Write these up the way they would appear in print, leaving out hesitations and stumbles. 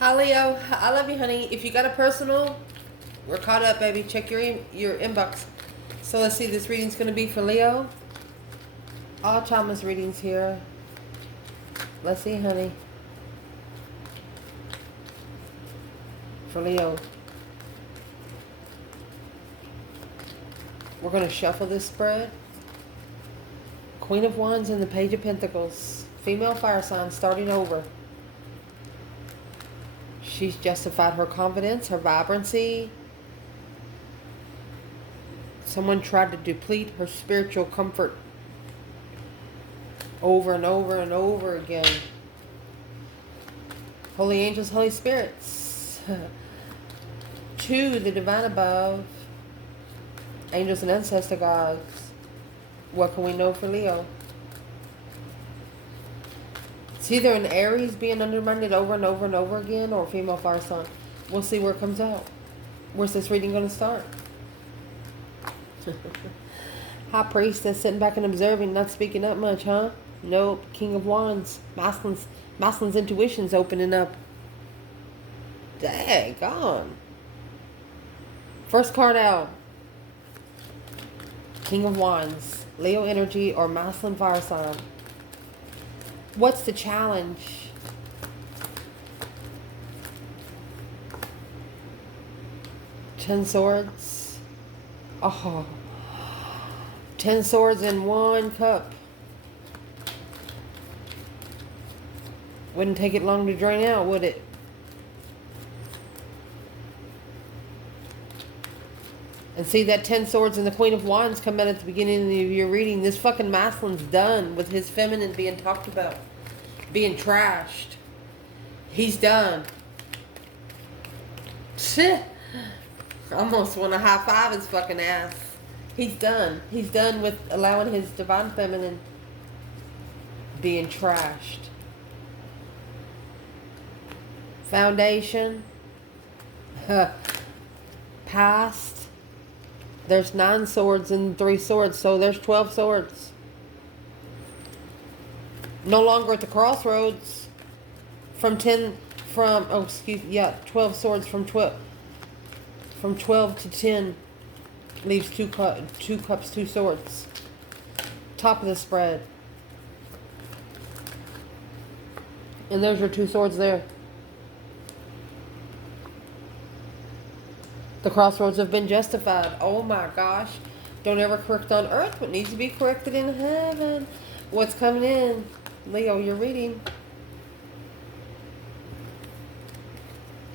Hi Leo, I love you, honey. If you got a personal, we're caught up, baby. Check your inbox. So let's see. This reading's gonna be for Leo. All Chama's readings here. Let's see, honey. For Leo, we're gonna shuffle this spread. Queen of Wands and the Page of Pentacles. Female fire sign starting over. She's justified her confidence, her vibrancy. Someone tried to deplete her spiritual comfort over and over and over again. Holy angels, holy spirits. To the divine above. Angels and ancestor gods. What can we know for Leo? It's either an Aries being undermined over and over and over again, or a female fire sign. We'll see where it comes out. Where's this reading going to start? High priestess sitting back and observing, not speaking up much, huh? Nope. King of Wands. Masculine's intuition's opening up. Daggone. First card out. King of Wands. Leo energy or masculine fire sign. What's the challenge? Ten Swords. Oh. 10 swords in one cup. Wouldn't take it long to drain out, would it? And see that 10 swords and the Queen of Wands come out at the beginning of your reading. This fucking masculine's done with his feminine being talked about. Being trashed. He's done. Shit. Almost want to high five his fucking ass. He's done. He's done with allowing his divine feminine being trashed. Foundation. Past. There's 9 swords and 3 swords, so there's 12 swords. No longer at the crossroads. 12 swords from 12. From 12 to 10 leaves 2 cups, 2 swords. Top of the spread. And there's your 2 swords there. The crossroads have been justified. Oh my gosh. Don't ever correct on earth what needs to be corrected in heaven. What's coming in? Leo, you're reading.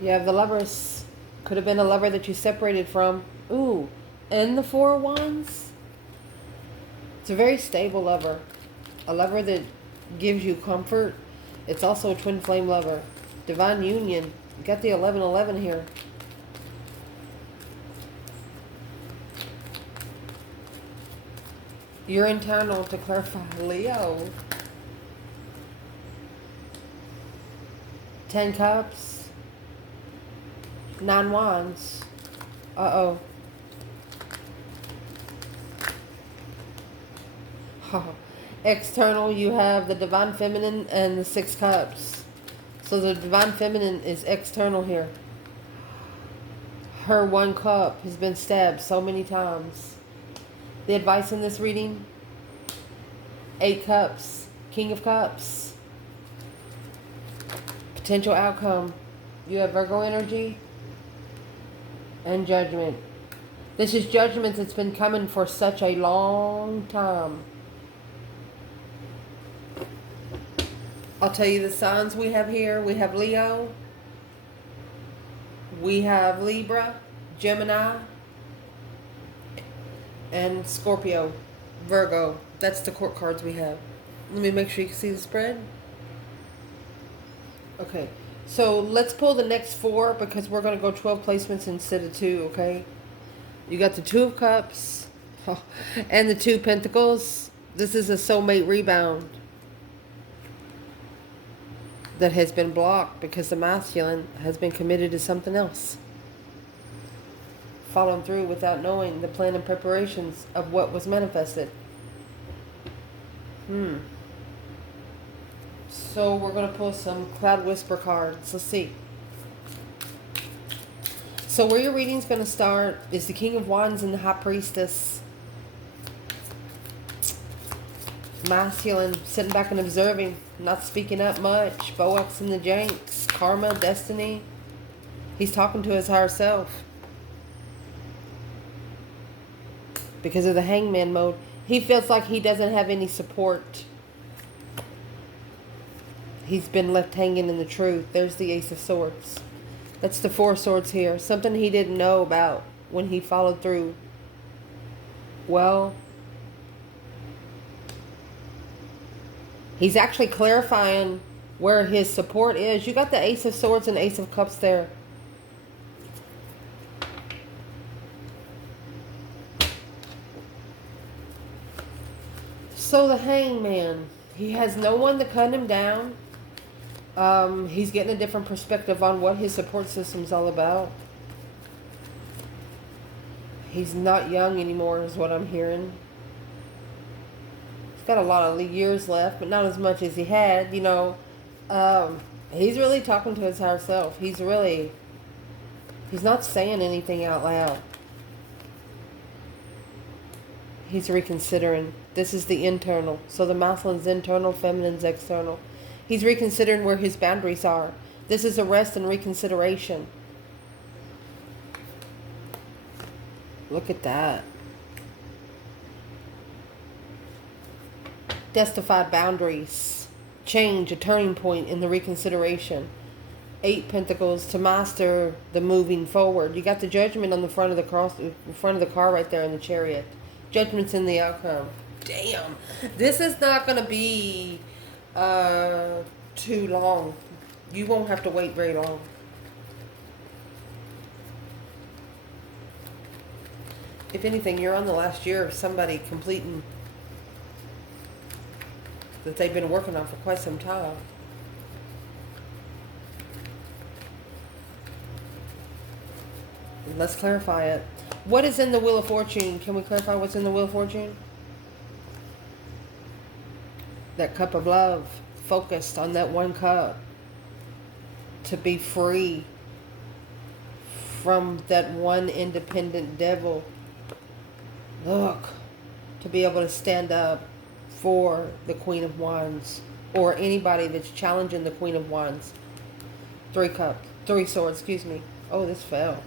You have the Lovers. Could have been a lover that you separated from. Ooh. And the 4 of Wands. It's a very stable lover. A lover that gives you comfort. It's also a twin flame lover. Divine union. You got the 11-11 here. You're internal to clarify, Leo. 10 cups. 9 wands. Uh-oh. Oh. External, you have the divine feminine and the 6 cups. So the divine feminine is external here. Her 1 cup has been stabbed so many times. The advice in this reading, 8 cups, King of Cups. Potential outcome, you have Virgo energy and Judgment. This is judgment that's been coming for such a long time. I'll tell you the signs we have here. We have Leo. We have Libra, Gemini, and Scorpio, Virgo. That's the court cards we have. Let me make sure you can see the spread. Okay, so let's pull the next 4 because we're going to go 12 placements instead of 2, okay? You got the 2 of Cups and the 2 Pentacles. This is a soulmate rebound that has been blocked because the masculine has been committed to something else. Following through without knowing the plan and preparations of what was manifested. So we're going to pull some Cloud Whisper cards. Let's see. So where your reading's going to start is the King of Wands and the High Priestess. Masculine, sitting back and observing, not speaking up much. Boax and the Janks, karma, destiny. He's talking to his higher self. Because of the Hangman mode. He feels like he doesn't have any support. He's been left hanging in the truth. There's the Ace of Swords. That's the Four of Swords here. Something he didn't know about when he followed through. Well, he's actually clarifying where his support is. You got the Ace of Swords and Ace of Cups there. So the Hangman, he has no one to cut him down. He's getting a different perspective on what his support system's all about. He's not young anymore is what I'm hearing. He's got a lot of years left, but not as much as he had, you know. He's really talking to his higher self. He's not saying anything out loud. He's reconsidering. This is the internal. So the masculine's internal, feminine's external. He's reconsidering where his boundaries are. This is a rest and reconsideration. Look at that. Justified boundaries. Change, a turning point in the reconsideration. 8 Pentacles to master the moving forward. You got the Judgment on the front of the car right there in the Chariot. Judgment's in the outcome. Damn. This is not going to be too long. You won't have to wait very long. If anything, you're on the last year of somebody completing that they've been working on for quite some time. Let's clarify it. What is in the Wheel of Fortune? Can we clarify what's in the Wheel of Fortune? That cup of love. Focused on that one cup. To be free from that one independent devil. Look. To be able to stand up for the Queen of Wands. Or anybody that's challenging the Queen of Wands. 3 swords, excuse me. Oh, this fell.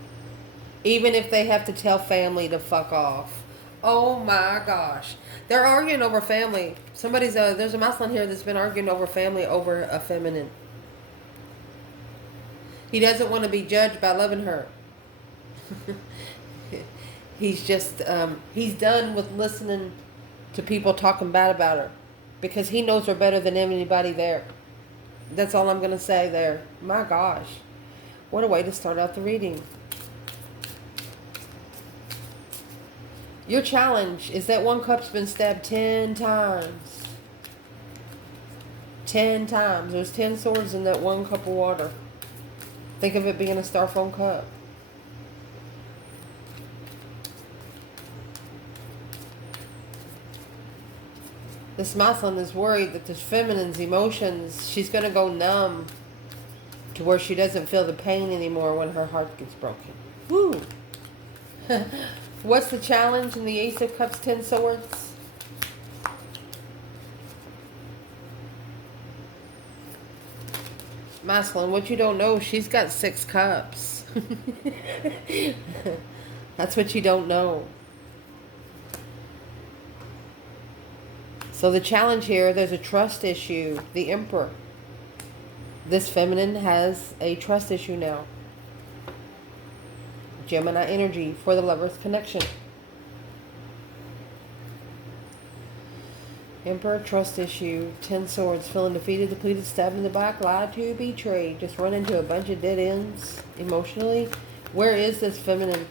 Even if they have to tell family to fuck off. Oh my gosh. They're arguing over family. There's a masculine here that's been arguing over family over a feminine. He doesn't want to be judged by loving her. He's just, he's done with listening to people talking bad about her. Because he knows her better than anybody there. That's all I'm going to say there. My gosh. What a way to start out the reading. Your challenge is that one cup's been stabbed 10 times. 10 times. There's 10 swords in that one cup of water. Think of it being a styrofoam cup. This masculine is worried that this feminine's emotions, she's going to go numb to where she doesn't feel the pain anymore when her heart gets broken. Woo! What's the challenge in the Ace of Cups, 10 Swords? Masculine, what you don't know, she's got 6 cups. That's what you don't know. So the challenge here, there's a trust issue. The Emperor. This feminine has a trust issue now. Gemini energy for the lover's connection. Emperor, trust issue. 10 swords, feeling defeated, depleted, stabbed in the back, lied to, betrayed. Just run into a bunch of dead ends emotionally. Where is this feminine?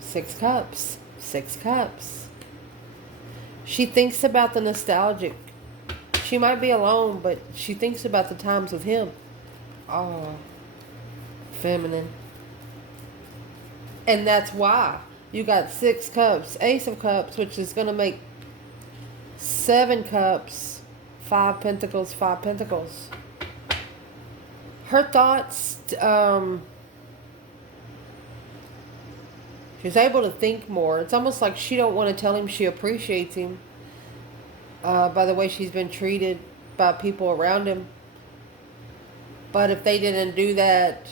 6 cups. 6 cups. She thinks about the nostalgic. She might be alone, but she thinks about the times with him. Oh, feminine. And that's why you got 6 cups, Ace of Cups, which is going to make 7 cups, 5 pentacles, 5 pentacles. Her thoughts, She's able to think more. It's almost like she don't want to tell him she appreciates him by the way she's been treated by people around him. But if they didn't do that,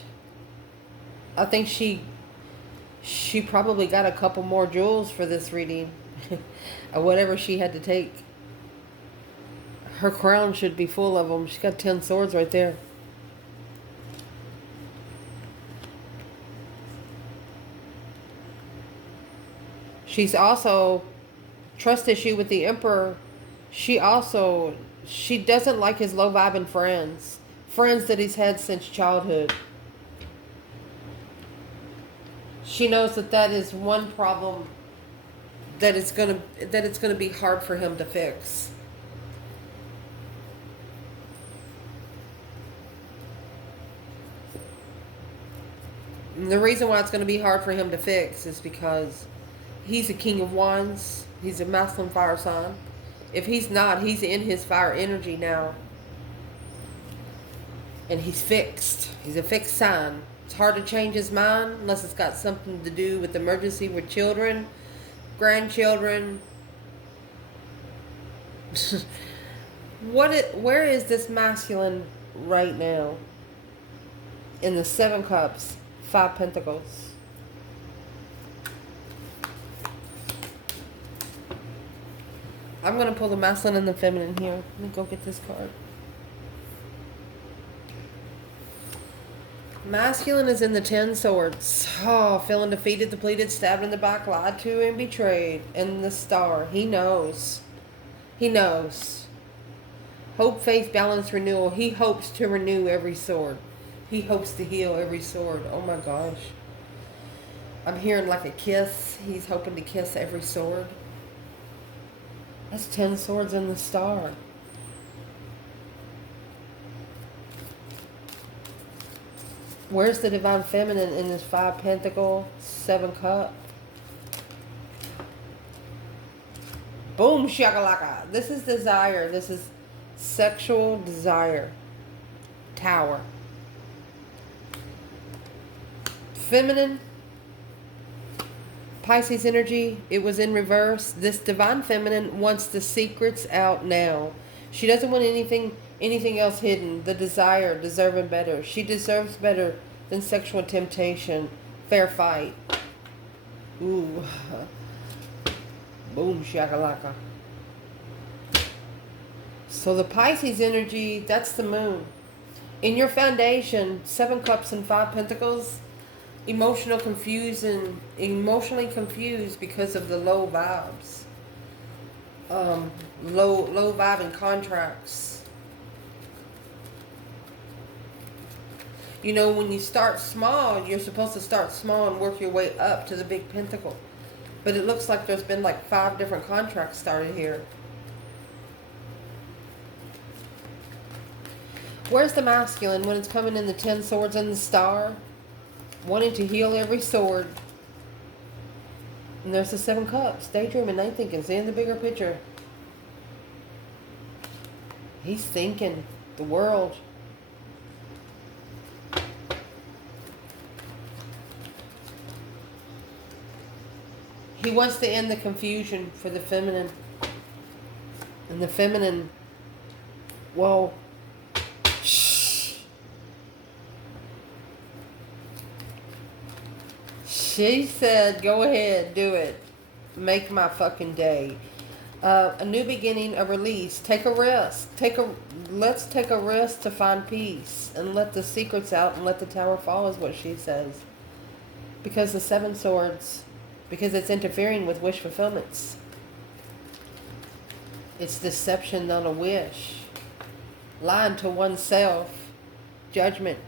I think she probably got a couple more jewels for this reading. Or whatever she had to take. Her crown should be full of them. She's got 10 swords right there. She's also trust issue with the Emperor. She doesn't like his low vibing friends. Friends that he's had since childhood. She knows that is one problem that it's gonna be hard for him to fix. And the reason why it's going to be hard for him to fix is because he's a King of Wands. He's a masculine fire sign. If he's not, he's in his fire energy now. And he's fixed. He's a fixed sign. It's hard to change his mind unless it's got something to do with emergency with children, grandchildren. Where is this masculine right now? In the 7 Cups, 5 Pentacles. I'm going to pull the masculine and the feminine here. Let me go get this card. Masculine is in the 10 Swords. Oh, feeling defeated, depleted, stabbed in the back, lied to, and betrayed. And the Star. He knows. He knows. Hope, faith, balance, renewal. He hopes to renew every sword. He hopes to heal every sword. Oh my gosh. I'm hearing like a kiss. He's hoping to kiss every sword. That's 10 swords in the Star. Where's the divine feminine in this 5 Pentacle, 7 Cup? Boom, shakalaka. This is desire. This is sexual desire. Tower. Feminine. Pisces energy. It was in reverse. This divine feminine wants the secrets out now. She doesn't want anything else hidden. The desire, deserving better. She deserves better than sexual temptation. Fair fight. Ooh. Boom, shakalaka. So the Pisces energy, that's the moon. In your foundation, 7 Cups and 5 Pentacles, emotionally confused because of the low vibes. Low vibing contracts. You know, when you start small, you're supposed to start small and work your way up to the big pentacle. But it looks like there's been like 5 different contracts started here. Where's the masculine when it's coming in the 10 Swords and the Star? Wanting to heal every sword. And there's the 7 Cups. Daydreaming, night thinking, seeing the bigger picture. He's thinking the world. He wants to end the confusion for the feminine. And the feminine, whoa. Shh. She said, go ahead, do it. Make my fucking day. A new beginning, a release. Take a rest. Let's take a rest to find peace. And let the secrets out and let the tower fall is what she says. Because the 7 Swords... Because it's interfering with wish fulfillments. It's deception, not a wish. Lying to oneself. Judgment.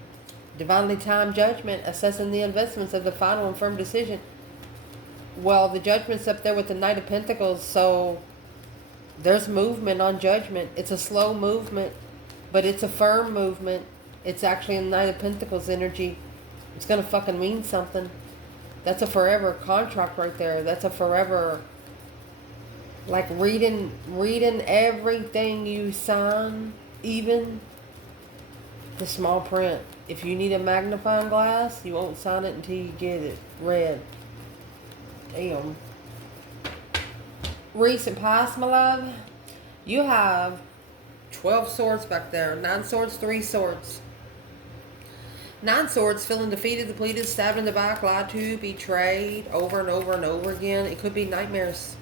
Divinely timed judgment. Assessing the investments of the final and firm decision. Well, the judgment's up there with the Knight of Pentacles, so there's movement on judgment. It's a slow movement, but it's a firm movement. It's actually a Knight of Pentacles energy. It's going to fucking mean something. That's a forever contract right there. That's a forever, like reading everything you sign, even the small print. If you need a magnifying glass, you won't sign it until you get it read. Damn. Recent past, my love. You have 12 swords back there. 9 swords, 3 swords. 9 swords, feeling defeated, depleted, stabbed in the back, lied to, betrayed, over and over and over again. It could be nightmares.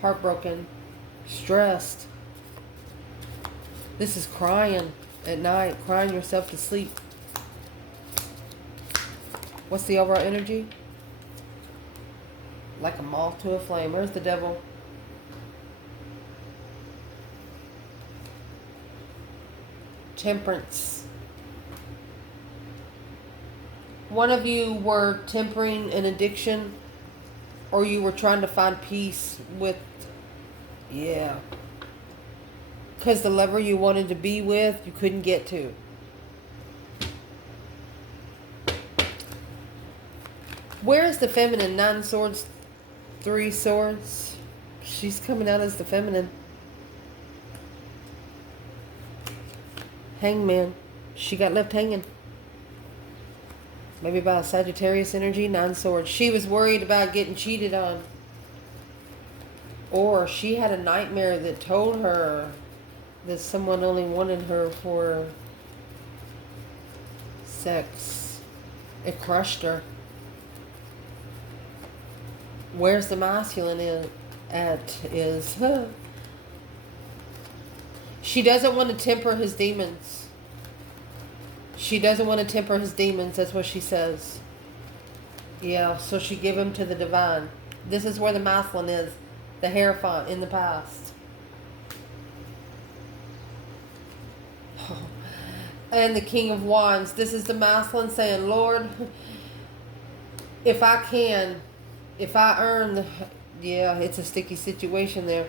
Heartbroken. Stressed. This is crying at night. Crying yourself to sleep. What's the overall energy? Like a moth to a flame. Where's the devil? Temperance. One of you were tempering an addiction, or you were trying to find peace with, yeah. Because the lover you wanted to be with, you couldn't get to. Where is the feminine? 9 swords, 3 swords. She's coming out as the feminine. Hangman. She got left hanging. Maybe by a Sagittarius energy. 9 swords. She was worried about getting cheated on. Or she had a nightmare that told her that someone only wanted her for sex. It crushed her. Where's the masculine is? She doesn't want to temper his demons. She doesn't want to temper his demons. That's what she says. Yeah, so she give him to the divine. This is where the masculine is. The Hierophant in the past. And the King of Wands. This is the masculine saying, Lord, if I can, if I earn the... Yeah, it's a sticky situation there.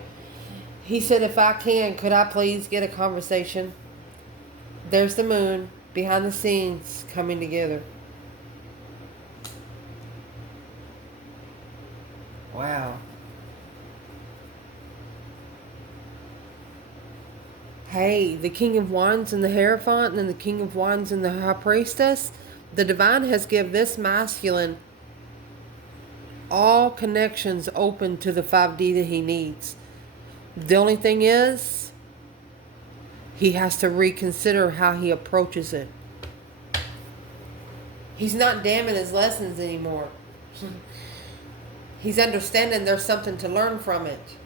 He said, if I can, could I please get a conversation? There's the moon behind the scenes coming together. Wow. Hey, the King of Wands and the Hierophant and the King of Wands and the High Priestess. The divine has given this masculine all connections open to the 5D that he needs. The only thing is, he has to reconsider how he approaches it. He's not damning his lessons anymore. He's understanding there's something to learn from it.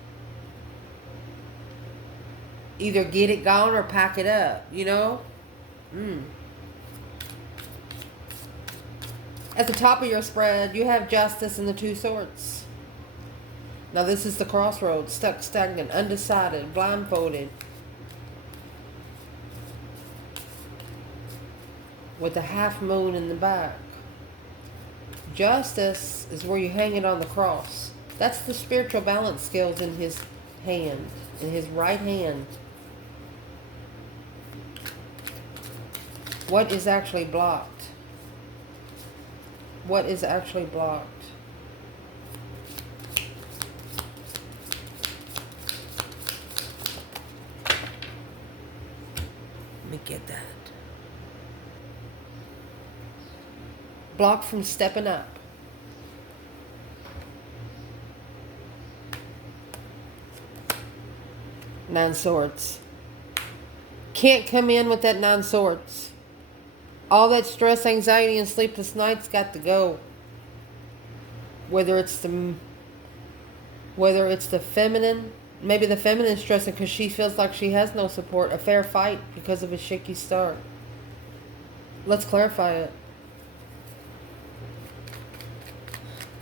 Either get it gone or pack it up, you know? At the top of your spread, you have Justice and the 2 swords. Now this is the crossroads. Stuck, stagnant, undecided, blindfolded. With the half moon in the back. Justice is where you hang it on the cross. That's the spiritual balance scales in his hand. In his right hand. What is actually blocked? What is actually blocked? Let me get that. Blocked from stepping up. Nine swords. Can't come in with that 9 swords. All that stress, anxiety, and sleepless nights got to go. Whether it's the feminine, maybe the feminine is stressing because she feels like she has no support. A fair fight because of a shaky start. Let's clarify it.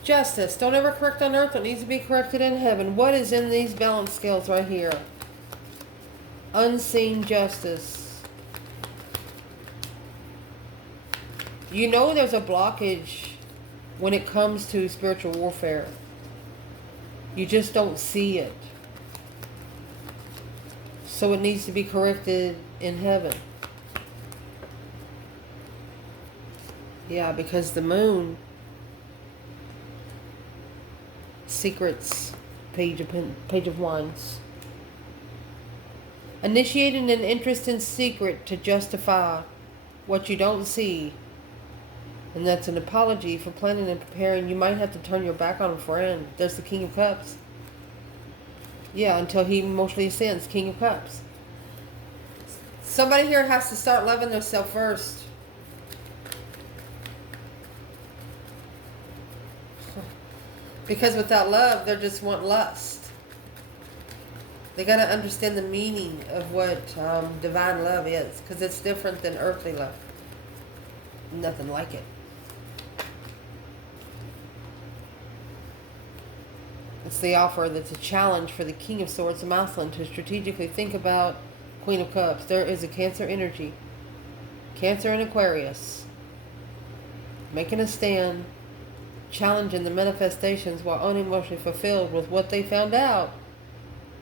Justice. Don't ever correct on earth what needs to be corrected in heaven. What is in these balance scales right here? Unseen justice. You know there's a blockage when it comes to spiritual warfare. You just don't see it. So it needs to be corrected in heaven. Yeah, because the moon, secrets, page of wands. Initiating an interest in secret to justify what you don't see And that's an apology for planning and preparing. You might have to turn your back on a friend. There's the King of Cups. Yeah, until he emotionally ascends. King of Cups. Somebody here has to start loving themselves first. Because without love, they just want lust. They got to understand the meaning of what divine love is. Because it's different than earthly love. Nothing like it. It's the offer that's a challenge for the King of Swords and Masculine to strategically think about Queen of Cups. There is a Cancer energy. Cancer and Aquarius. Making a stand. Challenging the manifestations while unemotionally fulfilled with what they found out.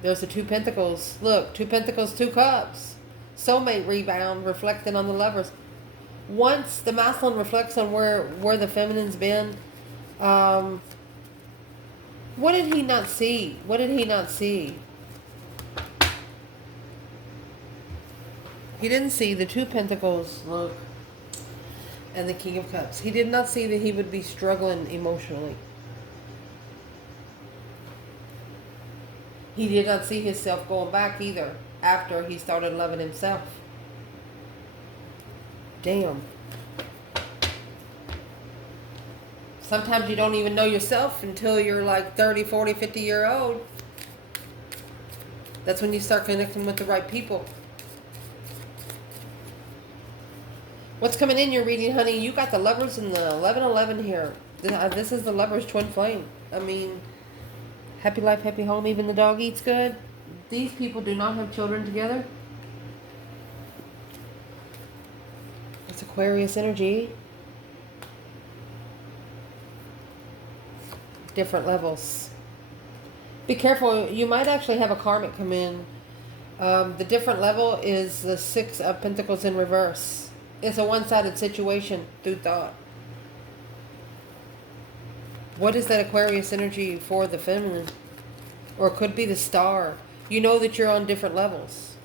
There's the Two Pentacles. Look, Two Pentacles, Two Cups. Soulmate rebound, reflecting on the lovers. Once the masculine reflects on where the feminine's been, what did he not see? What did he not see? He didn't see the Two Pentacles, look, and the King of Cups. He did not see that he would be struggling emotionally. He did not see himself going back either after he started loving himself. Damn. Sometimes you don't even know yourself until you're like 30, 40, 50 years old. That's when you start connecting with the right people. What's coming in your reading, honey? You got the lovers in the 11-11 here. This is the lovers twin flame. I mean, happy life, happy home. Even the dog eats good. These people do not have children together. It's Aquarius energy. Different levels. Be careful. You might actually have a karmic come in. The different level is the Six of Pentacles in reverse. It's a one-sided situation through thought. What is that Aquarius energy for the feminine? Or it could be the Star. You know that you're on different levels.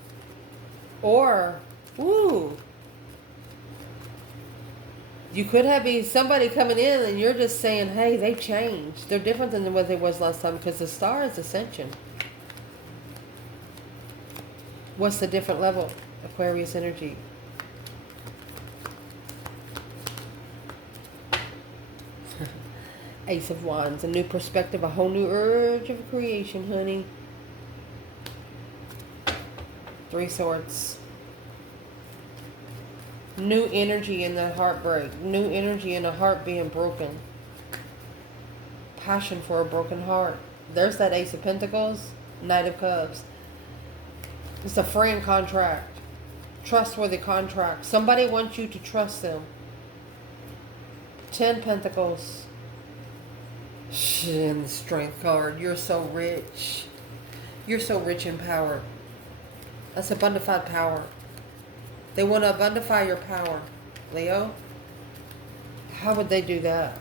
Or, ooh, you could have somebody coming in and you're just saying, hey, they changed. They're different than what they was last time, because the Star is ascension. What's the different level? Aquarius energy. Ace of Wands, a new perspective, a whole new urge of creation, honey. Three Swords. New energy in the heartbreak. New energy in a heart being broken. Passion for a broken heart. There's that Ace of Pentacles. Knight of Cups. It's a friend contract. Trustworthy contract. Somebody wants you to trust them. 10 Pentacles. And the Strength card. You're so rich. You're so rich in power. That's abundified power. They want to abundify your power, Leo. How would they do that?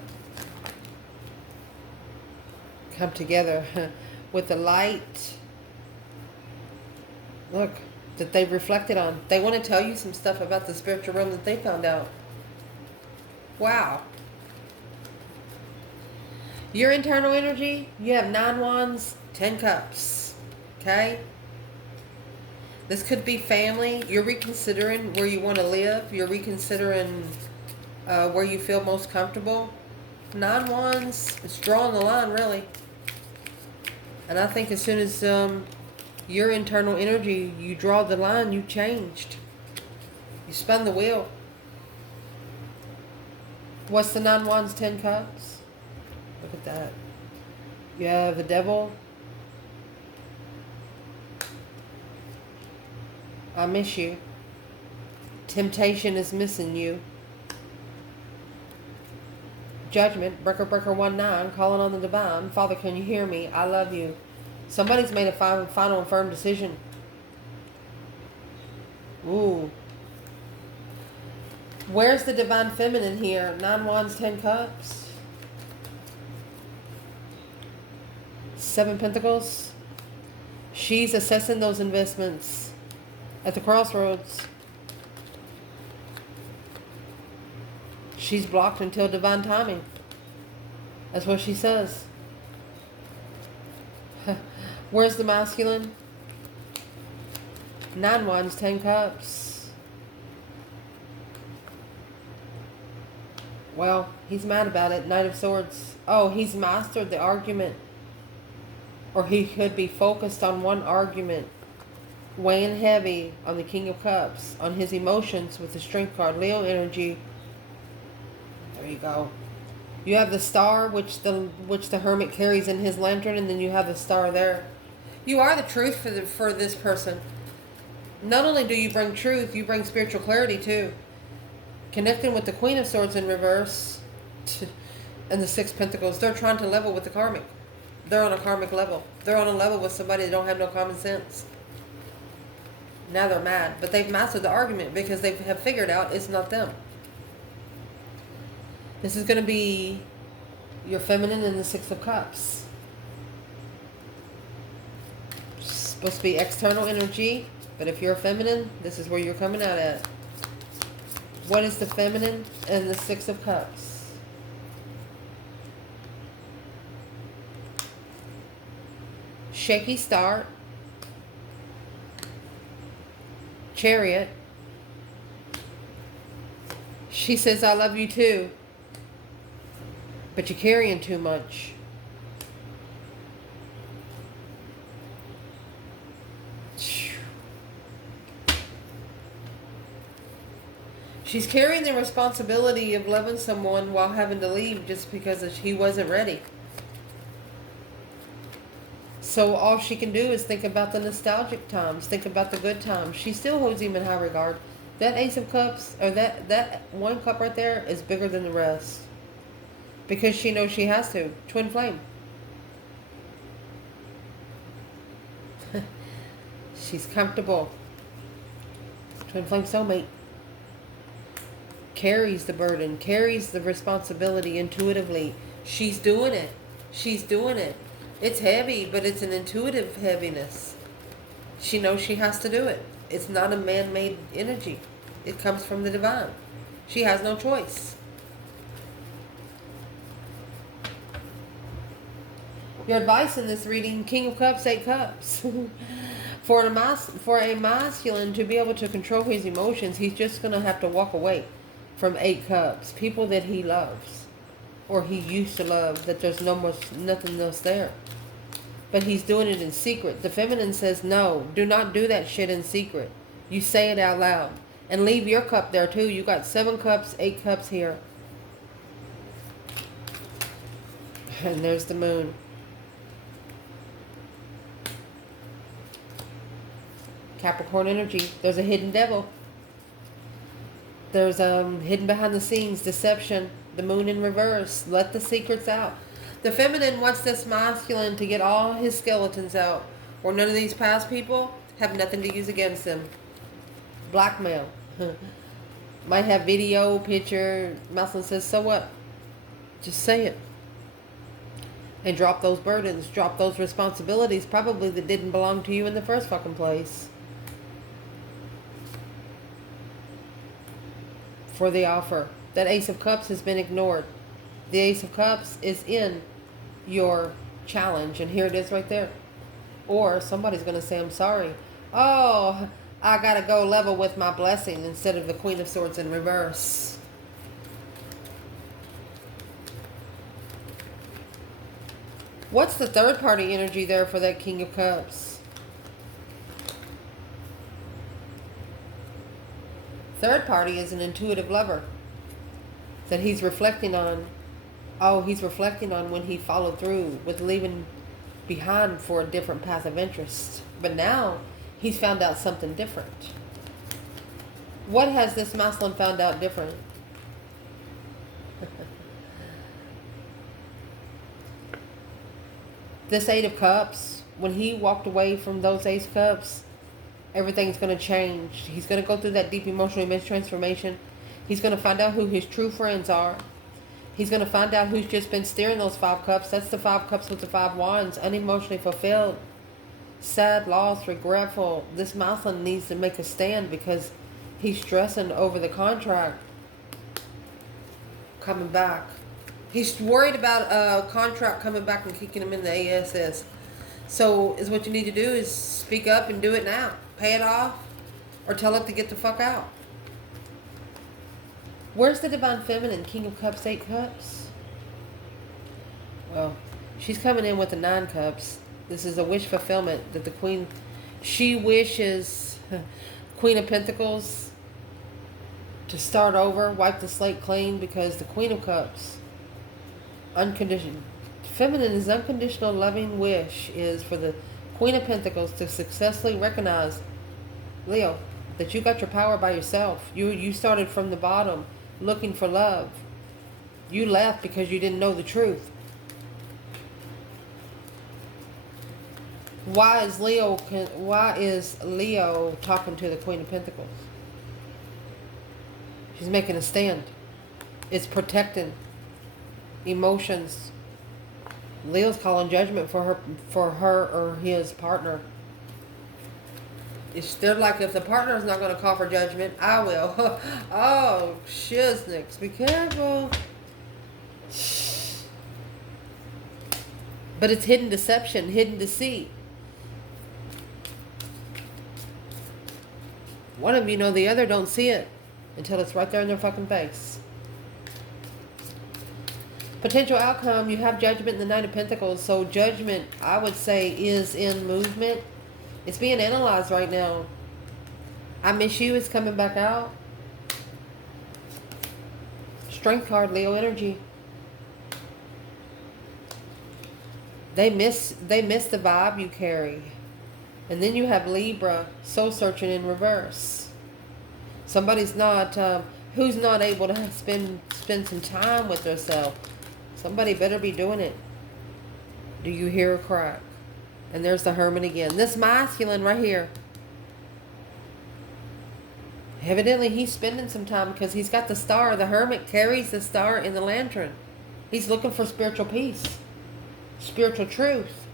Come together with the light. Look, that they reflected on. They want to tell you some stuff about the spiritual realm that they found out. Wow. Your internal energy, you have 9 Wands, 10 Cups. Okay? This could be family. You're reconsidering where you want to live. You're reconsidering where you feel most comfortable. 9 Wands, it's drawing the line, really. And I think as soon as your internal energy, you draw the line, you changed. You spun the wheel. What's the 9 Wands, 10 Cups? Look at that. You have the Devil. I miss you. Temptation is missing you. Judgment. Breaker 19. Calling on the divine. Father, can you hear me? I love you. Somebody's made a final and firm decision. Ooh. Where's the divine feminine here? 9 Wands, 10 Cups. 7 Pentacles. She's assessing those investments at the crossroads. She's blocked until divine timing. That's what she says. Where's the masculine? 9 Wands, 10 Cups. Well, he's mad about it. Knight of Swords. Oh, he's mastered the argument. Or he could be focused on one argument. Weighing heavy on the King of Cups. On his emotions with the Strength card. Leo energy. There you go. You have the star, which the Hermit carries in his lantern, and then you have the star there. You are the truth for this person. Not only do you bring truth, you bring spiritual clarity too. Connecting with the Queen of Swords in reverse and the 6 Pentacles. They're trying to level with the karmic. They're on a karmic level. They're on a level with somebody that don't have no common sense. Now they're mad, but they've mastered the argument because they have figured out it's not them. This is going to be your feminine in the 6 of Cups. It's supposed to be external energy, but if you're a feminine, this is where you're coming out at. What is the feminine and the 6 of Cups? Shaky start. Chariot. She says, I love you too. But you're carrying too much. She's carrying the responsibility of loving someone while having to leave just because he wasn't ready. So all she can do is think about the nostalgic times, think about the good times. She still holds him in high regard. That Ace of Cups, or that one cup right there, is bigger than the rest. Because she knows she has to. Twin flame. She's comfortable. Twin flame soulmate. Carries the burden, carries the responsibility intuitively. She's doing it. She's doing it. It's heavy, but it's an intuitive heaviness. She knows she has to do it. It's not a man-made energy. It comes from the divine. She has no choice. Your advice in this reading, King of Cups, 8 Cups. For a masculine to be able to control his emotions, he's just going to have to walk away from 8 Cups. People that he loves. Or he used to love. That there's nothing else there. But he's doing it in secret. The feminine says, no, do not do that shit in secret. You say it out loud. And leave your cup there too. You got 7 cups, 8 cups here. And there's the moon. Capricorn energy. There's a hidden devil. There's hidden behind the scenes, deception. The moon in reverse. Let the secrets out. The feminine wants this masculine to get all his skeletons out. Or none of these past people have nothing to use against them. Blackmail. Might have video, picture. Masculine says, so what? Just say it. And drop those burdens. Drop those responsibilities probably that didn't belong to you in the first fucking place. For the offer. That Ace of Cups has been ignored. The Ace of Cups is in your challenge. And here it is right there. Or somebody's going to say, I'm sorry. Oh, I got to go level with my blessing instead of the Queen of Swords in reverse. What's the third party energy there for that King of Cups? Third party is an intuitive lover that he's reflecting on. Oh, he's reflecting on when he followed through with leaving behind for a different path of interest. But now he's found out something different. What has this masculine found out different? This 8 of Cups, when he walked away from those Ace of Cups, everything's going to change. He's going to go through that deep emotional image transformation. He's going to find out who his true friends are. He's going to find out who's just been steering those 5 cups. That's the 5 cups with the 5 wands. Unemotionally fulfilled. Sad, lost, regretful. This masculine needs to make a stand because he's stressing over the contract. coming back. He's worried about a contract coming back and kicking him in the ASS. So is what you need to do is speak up and do it now. Pay it off or tell it to get the fuck out. Where's the Divine Feminine? King of Cups, 8 Cups. Well, she's coming in with the 9 Cups. This is a wish fulfillment that the Queen, she wishes Queen of Pentacles to start over, wipe the slate clean, because the Queen of Cups, unconditional. Feminine is unconditional loving wish is for the Queen of Pentacles to successfully recognize, Leo, that you got your power by yourself. You started from the bottom looking for love. You left because you didn't know the truth. Why is Leo talking to the Queen of Pentacles? She's making a stand. It's protecting emotions. Leo's calling judgment for her or his partner. It's still like, if the partner is not going to call for judgment, I will. Oh, shiznicks. Be careful. But it's hidden deception, hidden deceit. One of you know the other don't see it until it's right there in their fucking face. Potential outcome, you have judgment in the Knight of Pentacles. So judgment, I would say, is in movement. It's being analyzed right now. I miss you is coming back out. Strength card, Leo energy. They miss the vibe you carry. And then you have Libra, soul searching in reverse. Somebody's not, who's not able to spend some time with themselves. Somebody better be doing it. Do you hear a crack? And there's the Hermit again. This masculine right here. Evidently he's spending some time because he's got the star. The Hermit carries the star in the lantern. He's looking for spiritual peace. Spiritual truth.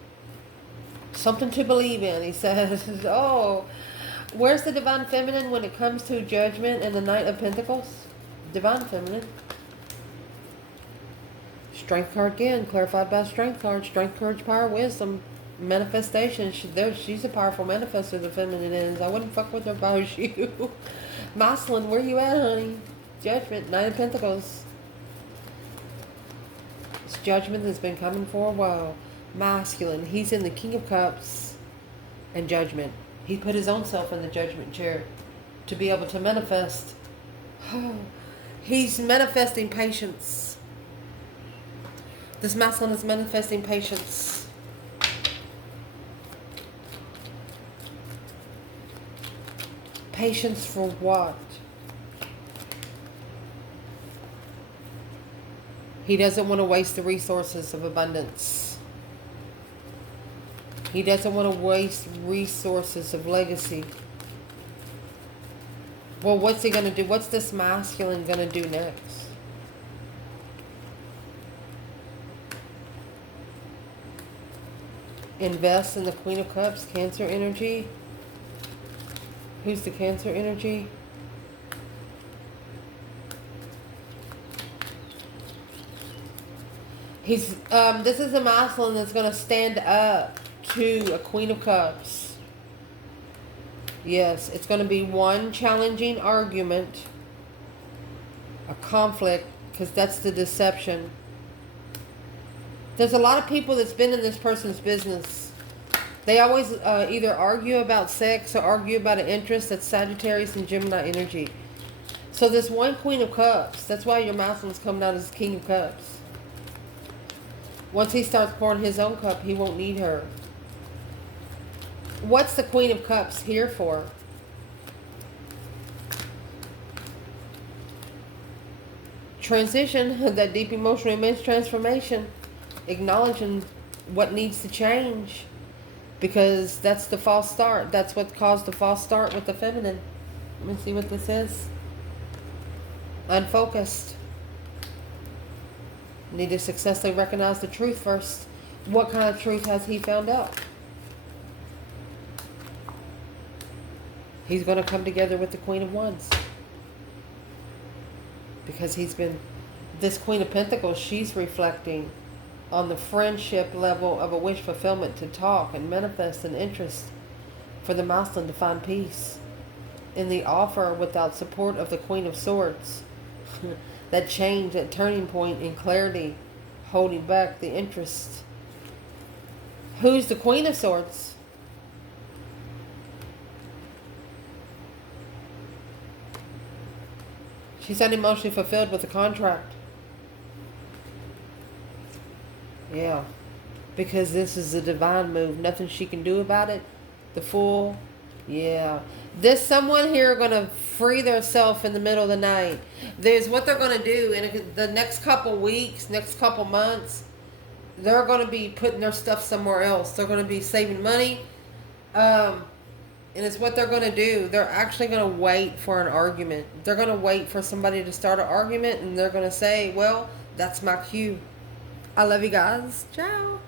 Something to believe in. He says, oh, where's the Divine Feminine when it comes to judgment and the Knight of Pentacles? Divine Feminine. Strength card again, clarified by Strength card. Strength, courage, power, wisdom, manifestation. She's a powerful manifester, the Feminine is. I wouldn't fuck with her if I was you. Marceline, where you at, honey? Judgment, Knight of Pentacles. This judgment has been coming for a while. Masculine, he's in the King of Cups and judgment. He put his own self in the judgment chair to be able to manifest. He's manifesting patience. This masculine is manifesting patience. Patience for what? He doesn't want to waste the resources of abundance. He doesn't want to waste resources of legacy. Well, what's he going to do? What's this masculine going to do next? Invest in the Queen of Cups, Cancer energy. Who's the Cancer energy? This is a masculine that's going to stand up to a Queen of Cups. Yes, it's going to be one challenging argument, a conflict, because that's the deception. There's a lot of people that's been in this person's business. They always either argue about sex or argue about an interest. That's Sagittarius and Gemini energy. So this one Queen of Cups, that's why your masculine's come down as King of Cups. Once he starts pouring his own cup, he won't need her. What's the Queen of Cups here for? Transition, that deep emotional immense transformation. Acknowledging what needs to change. Because that's the false start. That's what caused the false start with the feminine. Let me see what this is. Unfocused. Need to successfully recognize the truth first. What kind of truth has he found out? He's going to come together with the Queen of Wands. Because he's been This Queen of Pentacles, she's reflecting on the friendship level of a wish fulfillment to talk and manifest an interest for the masculine to find peace in the offer without support of the Queen of Swords. That change, that turning point in clarity, holding back the interest. Who's the Queen of Swords? She's unemotionally fulfilled with a contract. Yeah. Because this is a divine move. Nothing she can do about it. The Fool. Yeah. There's someone here going to free themselves in the middle of the night. There's what they're going to do in the next couple weeks, next couple months. They're going to be putting their stuff somewhere else. They're going to be saving money. And it's what they're going to do. They're actually going to wait for an argument. They're going to wait for somebody to start an argument. And they're going to say, well, that's my cue. I love you guys. Ciao.